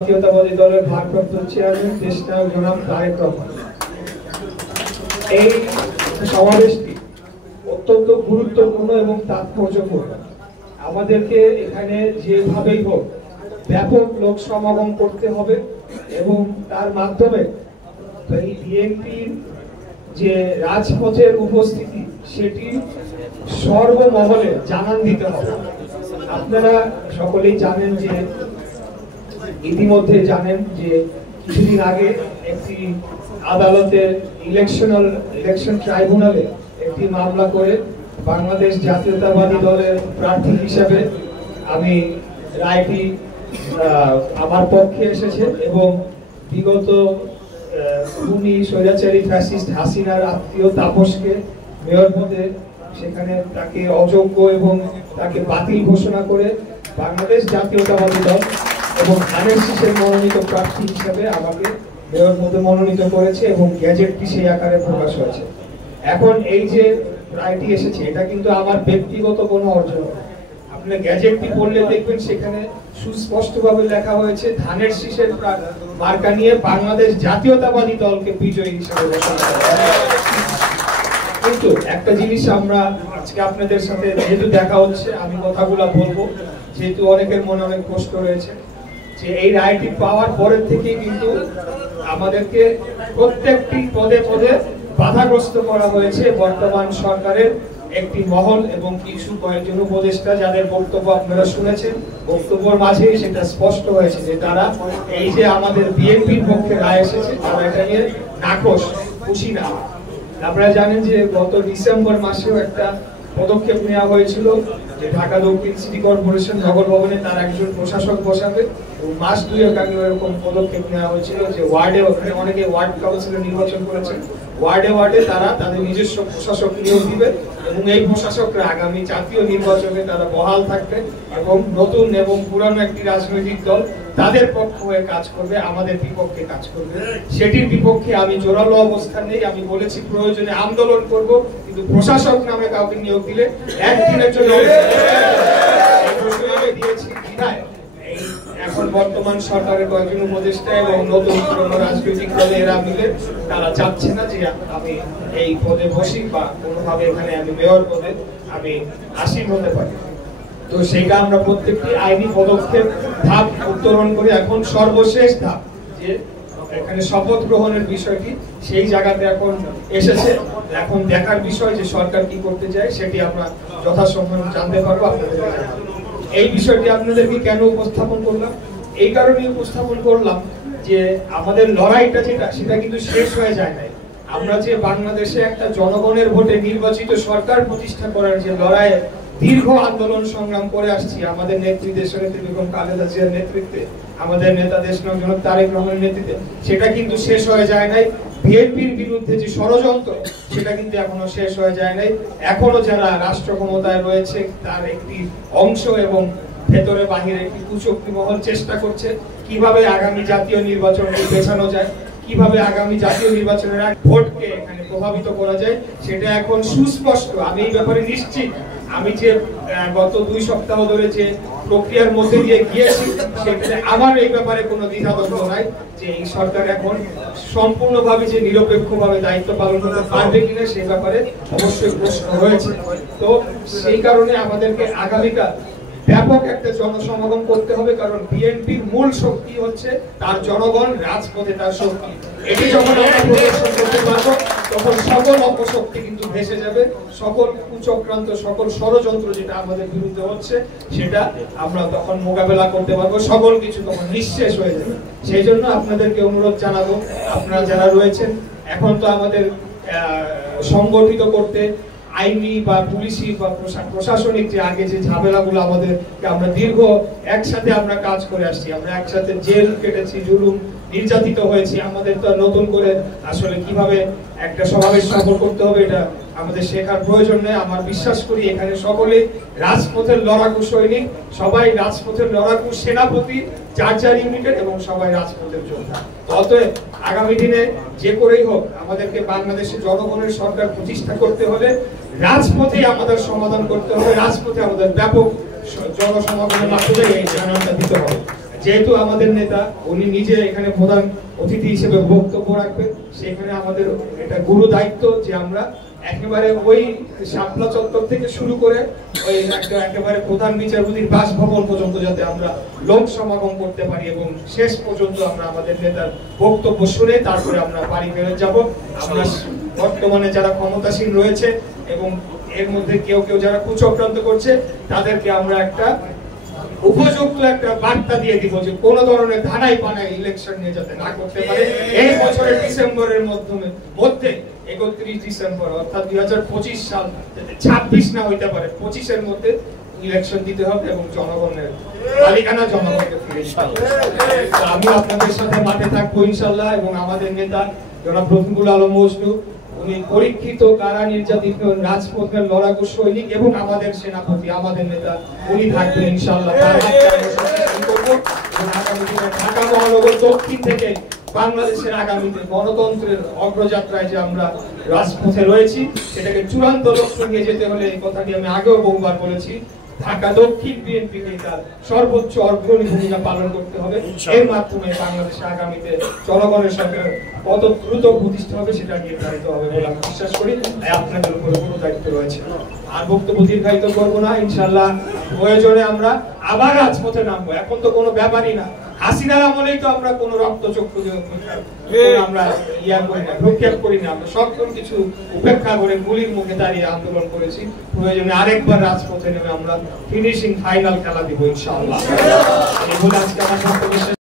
জাতীয়তাবাদী দলের ভারপ্রাপ্ত চেয়ারম্যান দেশনায়ক জনাব তারেক রহমান। এই সমাবেশটি অত্যন্ত গুরুত্বপূর্ণ এবং তাৎপর্যপূর্ণ। আমাদেরকে এখানে যেভাবেই হোক ব্যাপক লোক সমাগম করতে হবে এবং তার মাধ্যমে এই বিএনপির যে রাজপথের উপস্থিতি সেটি সর্বমহলে জানান দিতে হবে। আপনারা সকলেই জানেন যে ইতিমধ্যে জানেন যে কিছুদিন আগে একটি আদালতের ইলেকশন ট্রাইব্যুনালে একটি মামলা করে বাংলাদেশ জাতীয়তাবাদী দলের প্রার্থী হিসেবে আমি রায়টি আমার পক্ষে এসেছে এবং বিগত খুনি স্বৈরাচারী ফ্যাসিস্ট হাসিনার আত্মীয় তাপসকে মেয়র পদে সেখানে তাকে অযোগ্য এবং তাকে বাতিল ঘোষণা করে বাংলাদেশ জাতীয়তাবাদী দল এবং ধানের শীষের মনোনীত প্রার্থী হিসেবে আমাকে মেয়র পদে মনোনীত করেছে এবং গ্যাজেটটি সেই আকারে প্রকাশ হয়েছে। এখন এই যে রায়টি এসেছে এটা কিন্তু আমার ব্যক্তিগত কোনো অর্জন নয়। আপনি গ্যাজেটটি পড়লে দেখবেন সেখানে সুস্পষ্টভাবে লেখা হয়েছে ধানের শীষের মার্কা নিয়ে বাংলাদেশ জাতীয়তাবাদী দলকে বিজয়ী হিসেবে ঘোষণা করা। কিন্তু একটা জিনিস আমরা আজকে আপনাদের সাথে যেহেতু দেখা হচ্ছে আমি কথাগুলো বলবো, যেহেতু অনেকের মনে অনেক প্রশ্ন রয়েছে যে এই রায়টি পাওয়ার পরের থেকে কিন্তু আমাদেরকে প্রত্যেকটি পদে পদে বাধাগ্রস্ত করা হয়েছে বর্তমান সরকারের একটি মহল এবং কিছু কয়েকজন উপদেষ্টা যাদের বক্তব্য আপনারা শুনেছেন। বক্তব্যের মাঝেই সেটা স্পষ্ট হয়েছে যে তারা এই যে আমাদের বিএনপির পক্ষে রায় এসেছে তারা এটা নিয়ে নাখোশ, খুশি না। আপনারা জানেন যে গত ডিসেম্বর মাসেও একটা পদক্ষেপ নেওয়া হয়েছিল যে ঢাকা দক্ষিণ সিটি কর্পোরেশন নগর ভবনে তার একজন প্রশাসক বসাবে এবং মাস দুয়েক আগে এরকম পদক্ষেপ নেওয়া হয়েছিল যে ওয়ার্ডে, ওখানে অনেকে ওয়ার্ড কাউন্সিলর নির্বাচন করেছেন, ওয়ার্ডে ওয়ার্ডে তারা তাদের নিজস্ব প্রশাসক নিয়োগ দিবে এবং এই প্রশাসকরা আগামী জাতীয় নির্বাচনে তারা বহাল থাকবে এবং নতুন এবং পুরানো একটি রাজনৈতিক দল তাদের পক্ষ হয়ে কাজ করবে, আমাদের বিপক্ষে কাজ করবে। সেটির বিপক্ষে আমি জোরালো অবস্থান নেই। আমি বলেছি প্রয়োজনে আন্দোলন করব, কিন্তু প্রশাসক নামে কাউকে নিয়োগ দিলে একদিনের জন্য দিয়েছি। এখন বর্তমান সরকারের কয়েকজন উপদেষ্টা এবং নতুন পুরনো রাজনৈতিক দলে এরা মিলে তারা চাচ্ছে না যে আমি এই পদে বসি বা কোনোভাবে এখানে আমি মেয়র পদে আমি আসীন হতে পারি। তো সেটা আমরা প্রত্যেকটি আইনি পদক্ষেপ ধাপ উত্তরণ করে এখন সর্বশেষ ধাপ যে এখানে শপথ গ্রহণের বিষয়টি সেই জায়গাতে এখন এসেছে। এখন দেখার বিষয় যে সরকার কি করতে চায় সেটি আমরা যথাসম্ভব জানতে পারবো আপনাদের। এই বিষয়টি আপনাদেরকে কেন উপস্থাপন করলাম? এই কারণে উপস্থাপন করলাম যে আমাদের লড়াইটা যেটা সেটা কিন্তু শেষ হয়ে যায় নাই। আমরা যে বাংলাদেশে একটা জনগণের ভোটে নির্বাচিত সরকার প্রতিষ্ঠা করার যে লড়াই দীর্ঘ আন্দোলন সংগ্রাম করে আসছি আমাদের নেত্রী দেশনেত্রী বেগম খালেদা জিয়ার নেতৃত্বে, আমাদের নেতা দেশনায়ক জনাব তারেক রহমানের নেতৃত্বে, সেটা কিন্তু শেষ হয়ে যায় নাই। বিএনপির বিরুদ্ধে যে ষড়যন্ত্র সেটা কিন্তু এখনো শেষ হয়ে যায় নাই। এখনো যারা রাষ্ট্র ক্ষমতায় রয়েছে তার একটি অংশ এবং ভেতরে বাহিরে একটি কুচক্রী মহল চেষ্টা করছে কিভাবে আগামী জাতীয় নির্বাচনকে পেছানো যায়, কিভাবে আগামী জাতীয় নির্বাচনের আগে ভোটকে এখানে প্রভাবিত করা যায়, সেটা এখন সুস্পষ্ট। আমি এই ব্যাপারে নিশ্চিত। আমি যে গত 2 সপ্তাহ ধরে যে প্রক্রিয়ার মধ্যে দিয়ে গিয়েছি সেখানে আমার এই ব্যাপারে কোনো দ্বিধাদ্বন্দ্ব নাই যে এই সরকার এখন সম্পূর্ণভাবে যে নিরপেক্ষভাবে দায়িত্ব পালন করতে পারবে কিনা সে ব্যাপারে অবশ্যই প্রশ্ন রয়েছে। তো সেই কারণে আমাদেরকে আগামীকাল ব্যাপক একটা জনসমাগম করতে হবে, কারণ বিএনপির মূল শক্তি হচ্ছে তার জনগণ, রাজপথে তার শক্তি। এটি যখন আমরা প্রদর্শন করতে পারবো তখন সকল অপশক্তি কিন্তু ভেসে যাবে, সকল কুচক্রান্ত, সকল ষড়যন্ত্র যেটা আমাদের বিরুদ্ধে হচ্ছে সেটা আমরা তখন মোকাবেলা করতে পারবো, সকল কিছু তখন নিঃশেষ হয়ে যাবে। সেই জন্য আপনাদেরকে অনুরোধ জানাবো, আপনারা যারা রয়েছেন এখন তো আমাদের সংগঠিত করতে আইনি বা পুলিশি বা প্রশাসনিক যে আগে যে ঝামেলাগুলো আমাদের আমরা দীর্ঘ একসাথে আমরা কাজ করে আসছি, আমরা একসাথে জেল কেটেছি, জুলুম নির্যাতিত হয়েছি, আমাদের তো নতুন করে আসলে কিভাবে একটা সমাবেশ সফল করতে হবে এটা আমাদের শেখার প্রয়োজন নেই। আমার বিশ্বাস করি এখানে সকলে রাজপথের লড়াকু সৈনিক, সবাই রাজপথের লড়াকু সেনাপতি, যার যার ইউনিটের, এবং সবাই রাজপথের যোদ্ধা। অতএব আগামী দিনে যে করেই হোক আমাদেরকে বাংলাদেশে জনগণের সরকার প্রতিষ্ঠা করতে হলে রাজপথে আমাদের সমাধান করতে হবে, রাজপথে আমাদের ব্যাপক জনসমাগমের মাধ্যমে এই জানানটা দিতে হবে। যেহেতু আমাদের নেতা উনি নিজে এখানে প্রধান অতিথি হিসেবে বক্তব্য রাখবেন, সেখানে আমাদের এটা গুরু দায়িত্ব যে আমরা একেবারে ওই শাপলা চত্বর থেকে শুরু করে ওই একেবারে প্রধান বিচারপতির বাসভবন পর্যন্ত যাতে আমরা লোক সমাগম করতে পারি এবং শেষ পর্যন্ত আমরা আমাদের নেতার বক্তব্য শুনে তারপরে আমরা বাড়ি ফেরত যাব। আমরা বর্তমানে যারা ক্ষমতাসীন রয়েছে এবং এর মধ্যে কেউ কেউ যারা কুচক্রান্ত করছে তাদেরকে আমরা একটা উপযুক্ত একটা বার্তা দিয়ে দিব যে কোন ধরনের ধানাই পানাই ইলেকশন নিয়ে যাতে না করতে পারে। এই বছরের ডিসেম্বরের মধ্যে 31 ডিসেম্বর অর্থাৎ 2025 সাল যাতে 26 না হইতে পারে, 25 এর মধ্যে ইলেকশন দিতে হবে এবং জনগণের মালিকানা জনগণকে ফিরে দিতে হবে। আমি আপনাদের সাথে মাঠে থাকবো ইনশাআল্লাহ এবং আমাদের নেতা জনাব রফিকুল আলম মজনু উনি পরীক্ষিত কারা নির্যাতিত রাজপথের লড়াকু সৈনিক এবং আমাদের সেনাপতি আমাদের নেতা উনি থাকবেন ইনশাআল্লাহ। ঢাকা মহানগর দক্ষিণ থেকে বাংলাদেশের আগামীতে গণতন্ত্রের অগ্রযাত্রায় যে আমরা রাজপথে রয়েছি সেটাকে চূড়ান্ত লক্ষ্য নিয়ে যেতে হলে এই কথাটি আমি আগেও বহুবার বলেছি, ঢাকা দক্ষিণ বিএনপিকে তার সর্বোচ্চ অগ্রণী ভূমিকা পালন করতে হবে। এর মাধ্যমে বাংলাদেশে আগামীতে জনগণের সরকার কত দ্রুত প্রতিষ্ঠা হবে সেটা নির্ধারিত হবে বলে আমি বিশ্বাস করি। আপনাদের উপর পুরো দায়িত্ব রয়েছে। আর বক্তব্য দীর্ঘায়িত করবো না, ইনশাআল্লাহ প্রয়োজনে আমরা আবার রাজপথে নামবো। এখন তো কোনো ব্যাপারই না, হাসিনার আমলেই তো আমরা কোনো রক্তচক্ষু আমরা করি না, প্রক্ষেপ করি না, আমরা সব কিছু উপেক্ষা করে গুলির মুখে দাঁড়িয়ে আন্দোলন করেছি। প্রয়োজনে আরেকবার রাজপথে নেমে আমরা ফিনিশিং ফাইনাল খেলা দিব ইনশাআল্লাহ। এই বলে আজকে আমার বক্তব্য